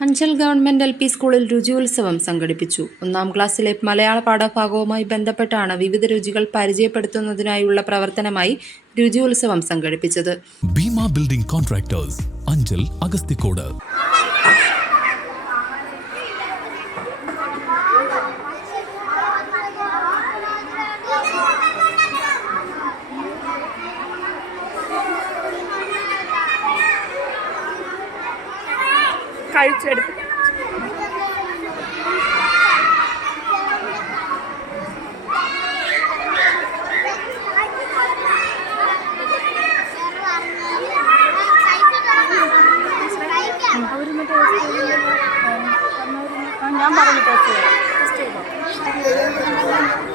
Anchal government L P സ്കൂളിൽ രുചിയുത്സവം സംഘടിപ്പിച്ചു. ഒന്നാം ക്ലാസ്സിലെ മലയാള പാഠഭാഗവുമായി ബന്ധപ്പെട്ടാണ് വിവിധ രുചികൾ പരിചയപ്പെടുത്തുന്നതിനായുള്ള പ്രവർത്തനമായി രുചിയുത്സവം സംഘടിപ്പിച്ചത്. Bheema building contractors Anchal Agasthikode. കഴിച്ചെടുത്ത് ഞാൻ പറഞ്ഞു ടെസ്റ്റ് ചെയ്തോ ടെസ്റ്റ് ചെയ്തോ?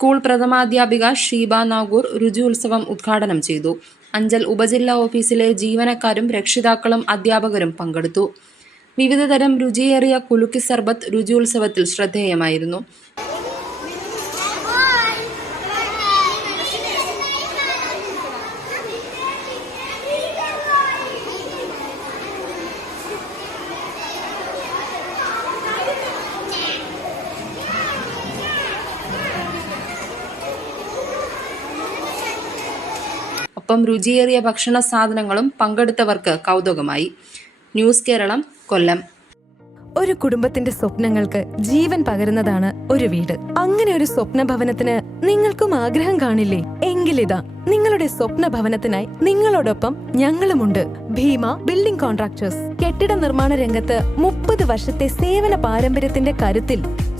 സ്കൂൾ പ്രഥമാധ്യാപിക ഷീബ നാഗൂർ രുചി ഉത്സവം ഉദ്ഘാടനം ചെയ്തു. അഞ്ചൽ ഉപജില്ലാ ഓഫീസിലെ ജീവനക്കാരും രക്ഷിതാക്കളും അധ്യാപകരും പങ്കെടുത്തു. വിവിധതരം രുചിയേറിയ കുലുക്കി സർബത്ത് രുചിയുത്സവത്തിൽ ശ്രദ്ധേയമായിരുന്നു. ഒപ്പം രുചിയേറിയ ഭക്ഷണ സാധനങ്ങളും പങ്കെടുത്തവർക്ക് കൗതുകമായി. ന്യൂസ് കേരളം കൊല്ലം. ഒരു കുടുംബത്തിന്റെ സ്വപ്നങ്ങൾക്ക് ജീവൻ പകരുന്നതാണ് ഒരു വീട്. അങ്ങനെ ഒരു സ്വപ്ന ഭവനത്തിന് നിങ്ങൾക്കും ആഗ്രഹം കാണില്ലേ? എങ്കിലിതാ നിങ്ങളുടെ സ്വപ്ന ഭവനത്തിനായി നിങ്ങളോടൊപ്പം ഞങ്ങളുമുണ്ട്. ഭീമ ബിൽഡിംഗ് കോൺട്രാക്ടേഴ്സ് കെട്ടിട നിർമ്മാണ രംഗത്ത് മുപ്പത് വർഷത്തെ സേവന പാരമ്പര്യത്തിന്റെ കരുത്തിൽ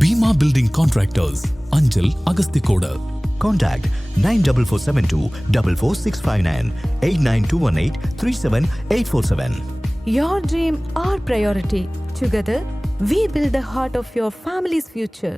Bheema building contractors Anchal Agasthikode Contact 94472 44659 89218 37847. Your dream, our priority. Together, we build the heart of your family's future.